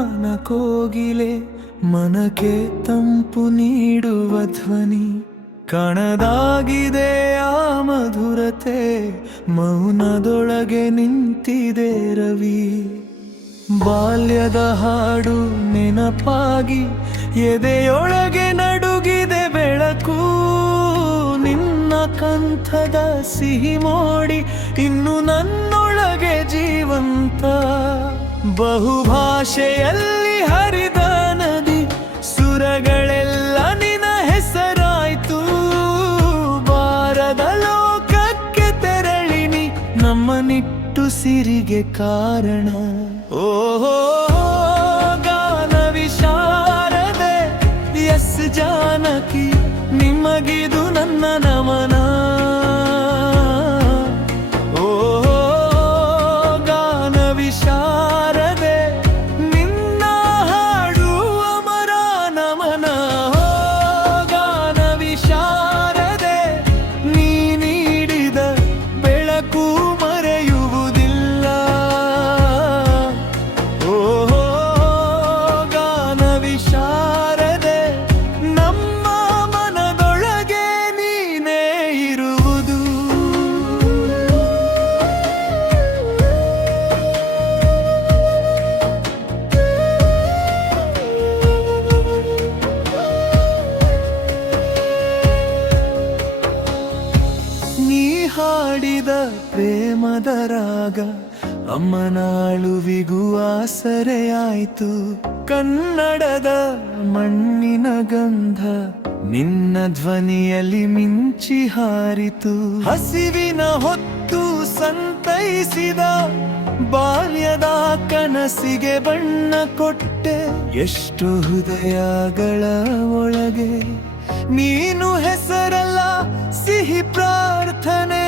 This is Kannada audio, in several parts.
ಗಾನ ಕೋಗಿಲೆ ಮನಕ್ಕೆ ತಂಪು ನೀಡುವ ಧ್ವನಿ ಕಣದಾಗಿದೆ ಆ ಮಧುರತೆ ಮೌನದೊಳಗೆ ನಿಂತಿದೆ ರವಿ ಬಾಲ್ಯದ ಹಾಡು ನೆನಪಾಗಿ ಎದೆಯೊಳಗೆ ನಡುಗಿದೆ ಬೆಳಕು ನಿನ್ನ ಕಂಠದ ಸಿಹಿ ಮೋಡಿ ಇನ್ನು ನನ್ನೊಳಗೆ ಜೀವಂತ ಬಹುಭಾಷೆಯಲ್ಲಿ ಹರಿದ ನದಿ ಸುರಗಳೆಲ್ಲ ನಿನ್ನ ಹೆಸರಾಯ್ತು ಬಾರದ ಲೋಕಕ್ಕೆ ತೆರಳಿನಿ ನಮ್ಮ ನಿಟ್ಟುಸಿರಿಗೆ ಕಾರಣ ಓಹೋ ಗಾನ ವಿಶಾರದೆ ಎಸ್ ಜಾನಕಿ ನಿಮಗಿದು ನನ್ನ ನಮನ ಓಹೋ ಗಾನ ವಿಶಾರದೆ ನಿನ್ನ ಹಾಡು ಅಮರ ನಮನ ಗಾನ ವಿಶಾರದೆ ನೀ ನೀಡಿದ ಬೆಳಕು ಮರೆಯುವುದಿಲ್ಲ ಓಹೋ ಗಾನ ವಿಶಾರದೆ ನಮ್ಮ ಮನದೊಳಗೆ ನೀನೇ ಇರುವುದು ನೀ ಹಾಡಿದ ಪ್ರೇಮದ ರಾಗ ಅಮ್ಮನಾಳುವಿಗೂ ಆಸರೆಯಾಯಿತು ಕನ್ನಡದ ಮಣ್ಣಿನ ಗಂಧ ನಿನ್ನ ಧ್ವನಿಯಲ್ಲಿ ಮಿಂಚಿ ಹಾರಿತು ಹಸಿವಿನ ಹೊತ್ತು ಸಂತೈಸಿದ ಬಾಲ್ಯದ ಕನಸಿಗೆ ಬಣ್ಣ ಕೊಟ್ಟೆ ಎಷ್ಟು ಹೃದಯಗಳ ಒಳಗೆ ನೀನು ಹೆಸರಲ್ಲ ಸಿಹಿ ಪ್ರಾರ್ಥನೆ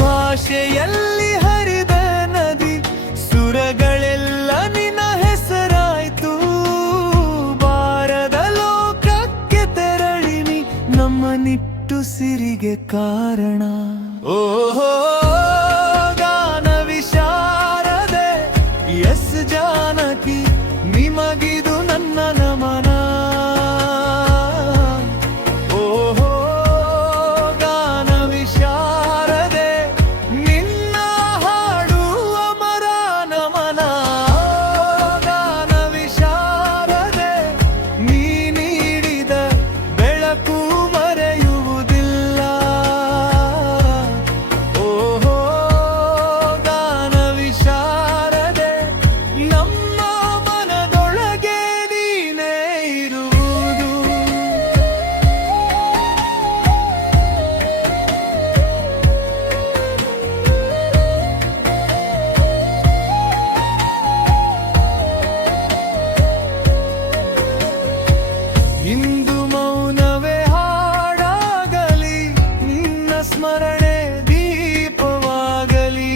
ಬಹುಭಾಷೆಯಲ್ಲಿ ಹರಿದ ನದಿ ಸುರಗಳೆಲ್ಲ ನಿನ್ನ ಹೆಸರಾಯ್ತು ಬಾರದ ಲೋಕಕ್ಕೆ ತೆರಳಿನಿ ನಮ್ಮ ನಿಟ್ಟುಸಿರಿಗೆ ಕಾರಣ ಓಹೋ ಗಾನ ವಿಶಾರದೆ ಎಸ್ ಜಾನಕಿ ನಿಮಗಿದು ನನ್ನ ನಮನ ಓಹೋ ಗಾನ ವಿಶಾರದೆ ನಿನ್ನ ಹಾಡು ಅಮರ ನಮನ ಗಾನ ವಿಶಾರದೆ ನೀ ನೀಡಿದ ಬೆಳಕು ಮರೆಯುವುದಿಲ್ಲ ಓಹೋ ಗಾನ ವಿಶಾರದೆ ನಮ್ಮ ಮನದೊಳಗೆ ನೀನೇ ಇರುವುದು ಇಂದು ಮೌನವೇ ಹಾಡಾಗಲಿ ನಿನ್ನ ಸ್ಮರಣೆ ದೀಪವಾಗಲಿ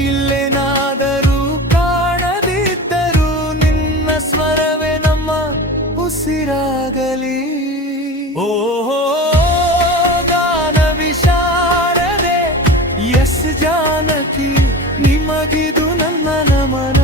ಇಲ್ಲೇನಾದರೂ ಕಾಣದಿದ್ದರೂ ನಿನ್ನ ಸ್ವರವೇ ನಮ್ಮ ಉಸಿರಾಗಲಿ ಓಹೋ ಗಾನ ವಿಶಾರದೆ ಎಸ್ ಜಾನಕಿ ನಿಮಗಿದು ನನ್ನ ನಮನ